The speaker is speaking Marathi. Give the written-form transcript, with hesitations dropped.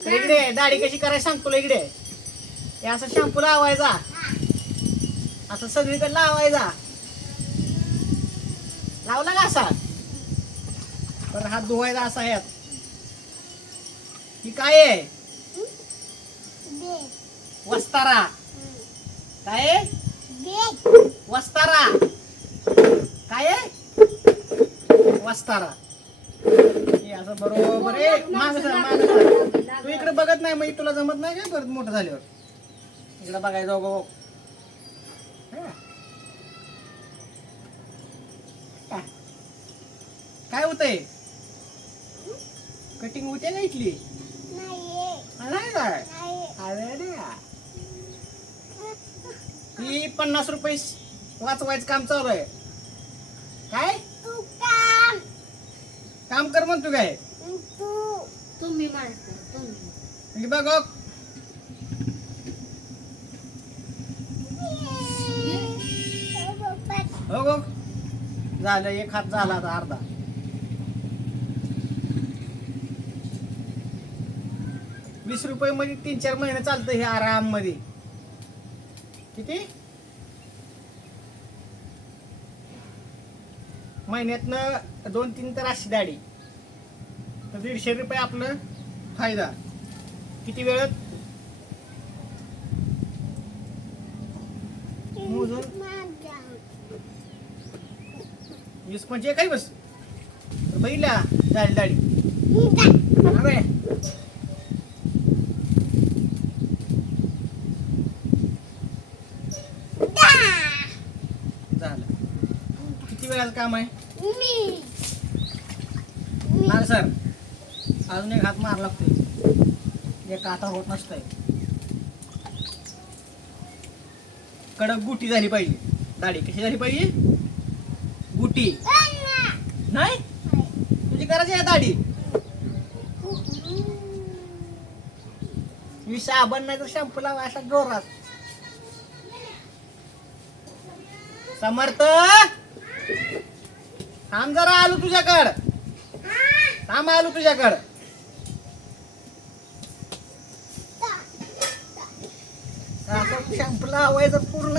तर इकडे दाढी कशी करायची सांग तुला. इकडे हे असं शॅम्पू लावायचा, असं सगळीकडे लावायचा. लावला का असा, तर हात धुवायचा असा. यात ही काय आहे? वस्तारा. काय आहे? वस्तारा. काय आहे? वस्तारा. हे असं बरोबर आहे. माग सर, माग सर. तू इकडे बघत नाही म्हणजे तुला जमत नाही काय परत मोठं झाल्यावर. इकडे बघायचं बघ. काय होतंय? कटिंग होते ना इथली? नाही काय? अरे ही 50 रुपये वाचवायचं काम चालू आहे. काय काम कर म्हणतो काय? तुम्ही माणसं तुम्ही बघ हो झालं. एक हात झाला आता अर्धा. ₹20 मध्ये 3-4 महिने चालतं हे आराम मध्ये. किती महिन्यातनं 2-3 तर अशी दाढी, तर ₹150 आपलं फायदा. किती वेळात मोजून 20-25 काही बस बघितला झाली दाढी. झालं. किती वेळाचं काम आहे? नाही सर, अजून एक हात मार लागतोय. एक हाता होत नसतंय. कडक गुटी झाली पाहिजे. दाढी कशी झाली पाहिजे? गुटी नाही तुझी करायची आहे दाढी. साबण नाही तर शॅम्पू लावा अशा जोरात. समर्थ थांब जरा, आलो तुझ्याकडं. थांब आलो तुझ्याकडं. शॅम्पू लावायचं पूर्ण.